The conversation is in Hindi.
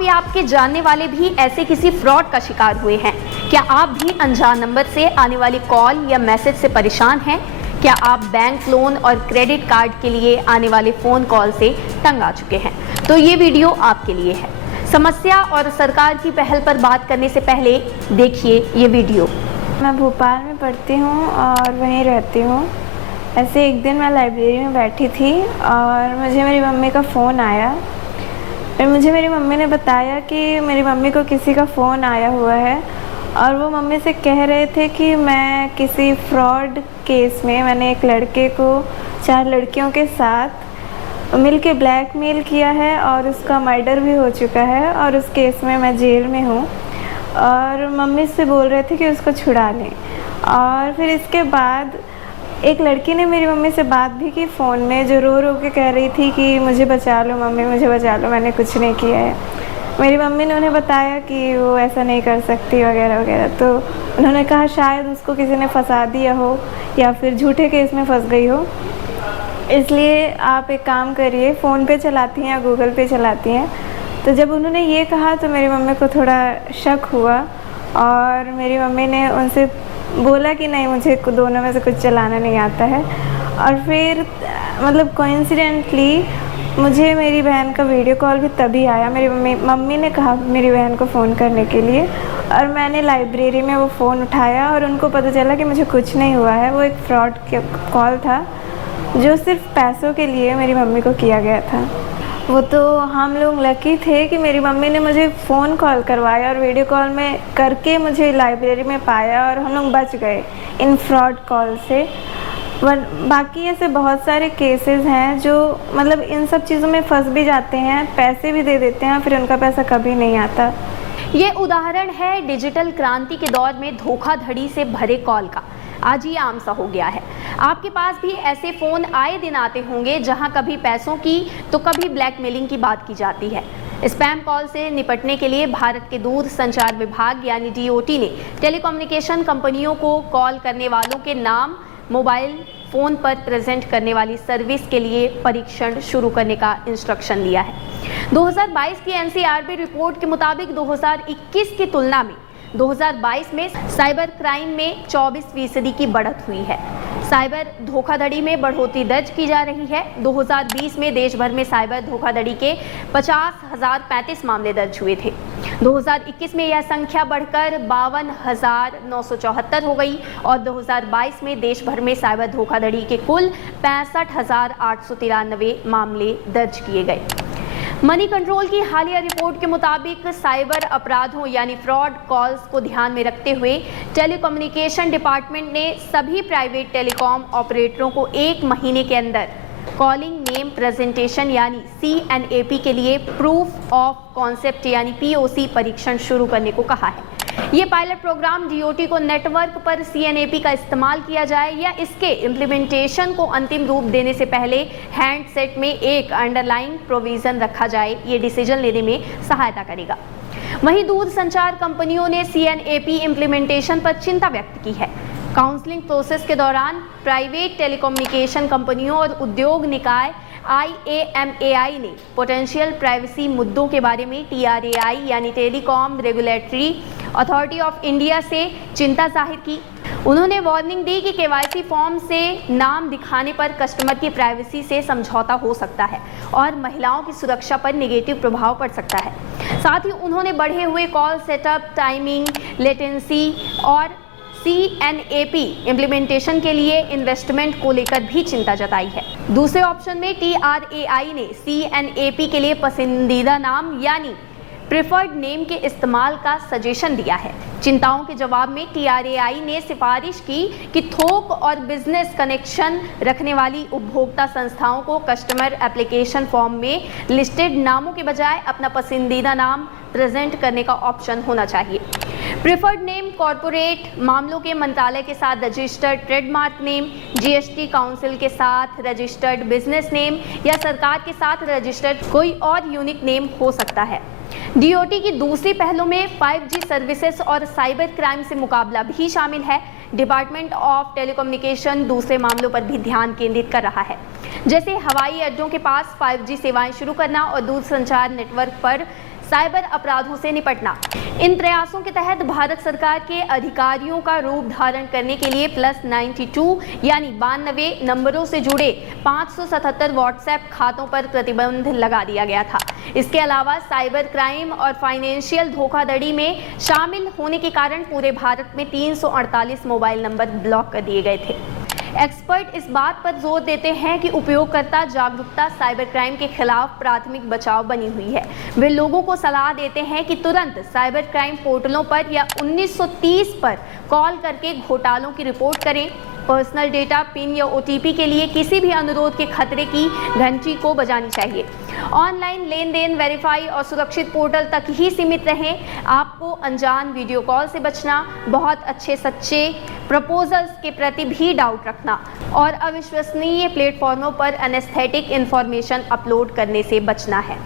आप या आपके जानने वाले भी ऐसे किसी फ्रॉड का शिकार हुए हैं? क्या आप भी अनजान नंबर से आने वाली कॉल या मैसेज से परेशान हैं? क्या आप बैंक लोन और क्रेडिट कार्ड के लिए आने वाले फ़ोन कॉल से तंग आ चुके हैं? तो ये वीडियो आपके लिए है। समस्या और सरकार की पहल पर बात करने से पहले देखिए ये वीडियो। मैं भोपाल में पढ़ती हूँ और वहीं रहती हूँ। ऐसे एक दिन मैं लाइब्रेरी में बैठी थी और मुझे मेरी मम्मी का फ़ोन आया। फिर मुझे मेरी मम्मी ने बताया कि मेरी मम्मी को किसी का फ़ोन आया हुआ है और वो मम्मी से कह रहे थे कि मैं किसी फ्रॉड केस में मैंने एक लड़के को 4 लड़कियों के साथ मिलके ब्लैकमेल किया है और उसका मर्डर भी हो चुका है और उस केस में मैं जेल में हूँ और मम्मी से बोल रहे थे कि उसको छुड़ा लें। और फिर इसके बाद एक लड़की ने मेरी मम्मी से बात भी की फ़ोन में, जो रो रो के कह रही थी कि मुझे बचा लो मम्मी, मुझे बचा लो, मैंने कुछ नहीं किया है। मेरी मम्मी ने उन्हें बताया कि वो ऐसा नहीं कर सकती वगैरह वगैरह। तो उन्होंने कहा शायद उसको किसी ने फंसा दिया हो या फिर झूठे केस में फंस गई हो, इसलिए आप एक काम करिए, फ़ोन पे चलाती हैं या गूगल पे चलाती हैं। तो जब उन्होंने ये कहा तो मेरी मम्मी को थोड़ा शक हुआ और मेरी मम्मी ने उनसे बोला कि नहीं, मुझे दोनों में से कुछ चलाना नहीं आता है। और फिर मतलब कोइंसिडेंटली मुझे मेरी बहन का वीडियो कॉल भी तभी आया। मेरी मम्मी ने कहा मेरी बहन को फ़ोन करने के लिए और मैंने लाइब्रेरी में वो फ़ोन उठाया और उनको पता चला कि मुझे कुछ नहीं हुआ है। वो एक फ्रॉड कॉल था जो सिर्फ पैसों के लिए मेरी मम्मी को किया गया था। वो तो हम लोग लकी थे कि मेरी मम्मी ने मुझे फ़ोन कॉल करवाया और वीडियो कॉल में करके मुझे लाइब्रेरी में पाया और हम लोग बच गए इन फ्रॉड कॉल से। बाकी ऐसे बहुत सारे केसेस हैं जो मतलब इन सब चीज़ों में फंस भी जाते हैं, पैसे भी दे देते हैं, फिर उनका पैसा कभी नहीं आता। ये उदाहरण है डिजिटल क्रांति के दौर में धोखाधड़ी से भरे कॉल का। आज ये आम सा हो गया है। आपके पास भी ऐसे फ़ोन आए दिन आते होंगे जहां कभी पैसों की तो कभी ब्लैकमेलिंग की बात की जाती है। स्पैम कॉल से निपटने के लिए भारत के दूर संचार विभाग यानी DOT ने टेलीकम्युनिकेशन कंपनियों को कॉल करने वालों के नाम मोबाइल फ़ोन पर प्रेजेंट करने वाली सर्विस के लिए परीक्षण शुरू करने का इंस्ट्रक्शन दिया है। 2022 की NCRB रिपोर्ट के मुताबिक 2021 की तुलना में 2022 में साइबर क्राइम में 24% की बढ़त हुई है। साइबर धोखाधड़ी में बढ़ोतरी दर्ज की जा रही है। 2020 में देश भर में साइबर धोखाधड़ी के 50,035 मामले दर्ज हुए थे। 2021 में यह संख्या बढ़कर 52,974 हो गई और 2022 में देश भर में साइबर धोखाधड़ी के कुल 65,893 मामले दर्ज किए गए। मनी कंट्रोल की हालिया रिपोर्ट के मुताबिक साइबर अपराधों यानी फ्रॉड कॉल्स को ध्यान में रखते हुए टेलीकम्युनिकेशन डिपार्टमेंट ने सभी प्राइवेट टेलीकॉम ऑपरेटरों को 1 महीने के अंदर कॉलिंग नेम प्रेजेंटेशन यानी CNAP के लिए प्रूफ ऑफ कॉन्सेप्ट यानी POC परीक्षण शुरू करने को कहा है। ये पायलट प्रोग्राम DOT को नेटवर्क पर CNAP का इस्तेमाल किया जाए या इसके इम्प्लीमेंटेशन को अंतिम रूप देने से पहले हैंडसेट में एक अंडरलाइन प्रोविज़न रखा जाए, ये डिसीजन लेने में सहायता करेगा। वहीं दूरसंचार कंपनियों ने CNAP इम्प्लीमेंटेशन पर चिंता व्यक्त की है। काउंसलिंग प्रोसेस के दौरान प्राइवेट टेलीकम्युनिकेशन कंपनियों और उद्योग निकाय IAMAI ने पोटेंशियल प्राइवेसी मुद्दों के बारे में TRAI यानी telecom regulatory authority of India से चिंता जाहिर की। उन्होंने वार्निंग दी कि KYC फॉर्म से नाम दिखाने पर कस्टमर की प्राइवेसी से समझौता हो सकता है और महिलाओं की सुरक्षा पर नेगेटिव प्रभाव पड़ सकता है। साथ ही उन्होंने बढ़े हुए कॉल सेटअप, टाइमिंग, लेटेंसी और CNAP इम्प्लीमेंटेशन के लिए इन्वेस्टमेंट को लेकर भी चिंता जताई है। दूसरे ऑप्शन में TRAI ने CNAP के लिए पसंदीदा नाम यानी प्रेफर्ड नेम के इस्तेमाल का सजेशन दिया है। चिंताओं के जवाब में TRAI ने सिफारिश की कि थोक और बिजनेस कनेक्शन रखने वाली उपभोक्ता संस्थाओं को कस्टमर एप्लीकेशन फॉर्म में लिस्टेड नामों के बजाय अपना पसंदीदा नाम प्रेजेंट करने का ऑप्शन होना चाहिए। प्रेफर्ड नेम कॉरपोरेट मामलों के मंत्रालय के साथ registered trademark name, GST council के साथ रजिस्टर्ड बिजनेस नेम या सरकार के साथ रजिस्टर्ड कोई और यूनिक नेम हो सकता है। DOT की दूसरी पहलों में 5G सर्विसेज और साइबर क्राइम से मुकाबला भी शामिल है। डिपार्टमेंट ऑफ टेलीकम्युनिकेशन दूसरे मामलों पर भी ध्यान केंद्रित कर रहा है, जैसे हवाई अड्डों के पास 5G सेवाएं शुरू करना और दूरसंचार नेटवर्क पर साइबर अपराधों से निपटना। इन प्रयासों के तहत भारत सरकार के अधिकारियों का रूप धारण करने के लिए +92 यानी 92 नंबरों से जुड़े 577 व्हाट्सएप खातों पर प्रतिबंध लगा दिया गया था। इसके अलावा साइबर क्राइम और फाइनेंशियल धोखाधड़ी में शामिल होने के कारण पूरे भारत में 348 मोबाइल नंबर ब्लॉक कर दिए गए थे। एक्सपर्ट इस बात पर जोर देते हैं कि उपयोगकर्ता जागरूकता साइबर क्राइम के खिलाफ प्राथमिक बचाव बनी हुई है। वे लोगों को सलाह देते हैं कि तुरंत साइबर क्राइम पोर्टलों पर या 1930 पर कॉल करके घोटालों की रिपोर्ट करें। पर्सनल डेटा, पिन या OTP के लिए किसी भी अनुरोध के खतरे की घंटी को बजानी चाहिए। ऑनलाइन लेन देन वेरीफाई और सुरक्षित पोर्टल तक ही सीमित रहें। आपको अनजान वीडियो कॉल से बचना, बहुत अच्छे सच्चे प्रपोजल्स के प्रति भी डाउट रखना और अविश्वसनीय प्लेटफॉर्मों पर अनएस्थेटिक इंफॉर्मेशन अपलोड करने से बचना है।